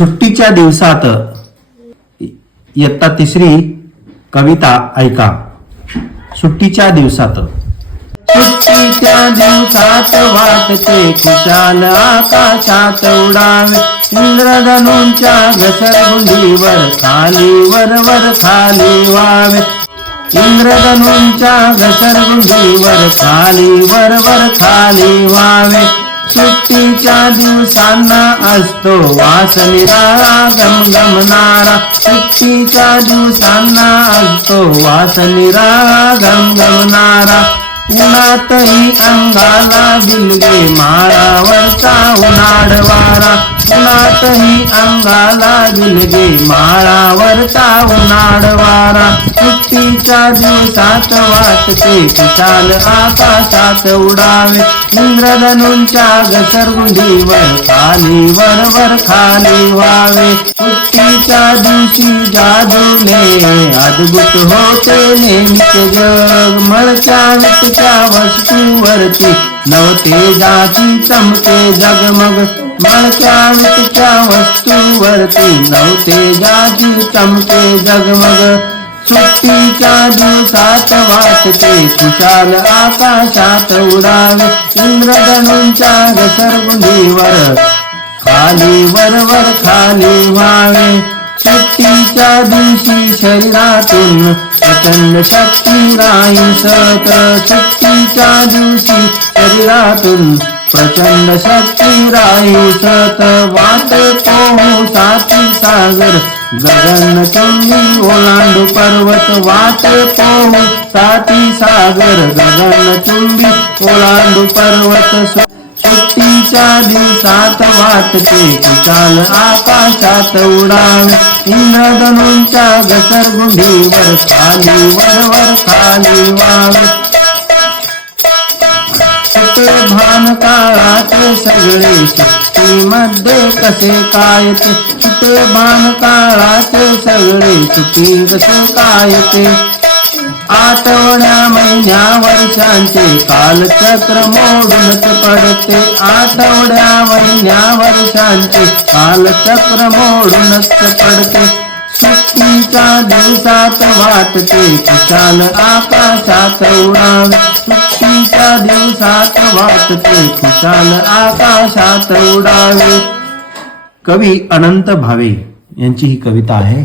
सुट्टीच्या दिवसात इयत्ता तिसरी कविता ऐका. सुट्टीच्या दिवसात. सुट्टीच्या दिवसात वाटते खुशाल आकाशात उडावे इंद्रधनूंच्या घसरगुंडीवर खाली वर वर खाली वावे इंद्रधनूंच्या घसरगुंडीवर खाली वर वर खाली व्हावे सुट्टीच्या दिवसांना असतो वास निराळा गमगमणारा सुट्टीच्या दिवसांना असतो वास निराळा गमगमणारा उन्हातही अंगाला बिलगे माळावरचा उन्हाळवारा उन्हातही अंगाला बिलगे माळावरचा उन्हाळवारा वारा दिवसात वाटते किसान आकाशात उडावे. इंद्रधनूंच्या घसरगुंडीवर खाली वर वर खाली व्हावे सुट्टीच्या दिवशी जादूने अद्भुत होते नेहमीच जग. मळच्या विटच्या वस्तूवरती नवते जाती चमके जगमग. मळच्या विटच्या वस्तूवरती नवते जाती चमके जगमग. दिवसात वाटते कुशाल आकाशात उडावे इंद्रधनुंच्या घसरगुंडीवर. खाली वर वर खाली व्हावे सुट्टीच्या दिवशी शरीरातून प्रचंड शक्ती राही सत सुट्टीच्या दिवशी शरीरातून प्रचंड शक्ती राही सत वाट पोहू साथी सागर गगन चंदी ओलांडू पर्वत वाटे पोहू साथी सागर गगन चुंबी ओलांडू पर्वत सुट्टीच्या दिवसात वाटते कुशाल आकाशात उडावे इंद्रधनूंच्या घसरगुंडीवर खाली वर वर खाली वावे काळात काळाचे सगळे सुट्टीमध्ये कसे काय ते सुटे भान काळाचे सगळे सुखी कसे काय ते आठवड्या महिन्या वर्षांचे कालचक्र मोडूनच पडते. आठवड्या महिन्या वर्षांचे कालचक्र मोडूनच पडते. सुट्टीच्या दिवसात वाटते खुशाल आकाशात उडावे. दिवसात वाटते खुशाल आकाशात उडावे. कवी अनंत भावे यांची ही कविता आहे.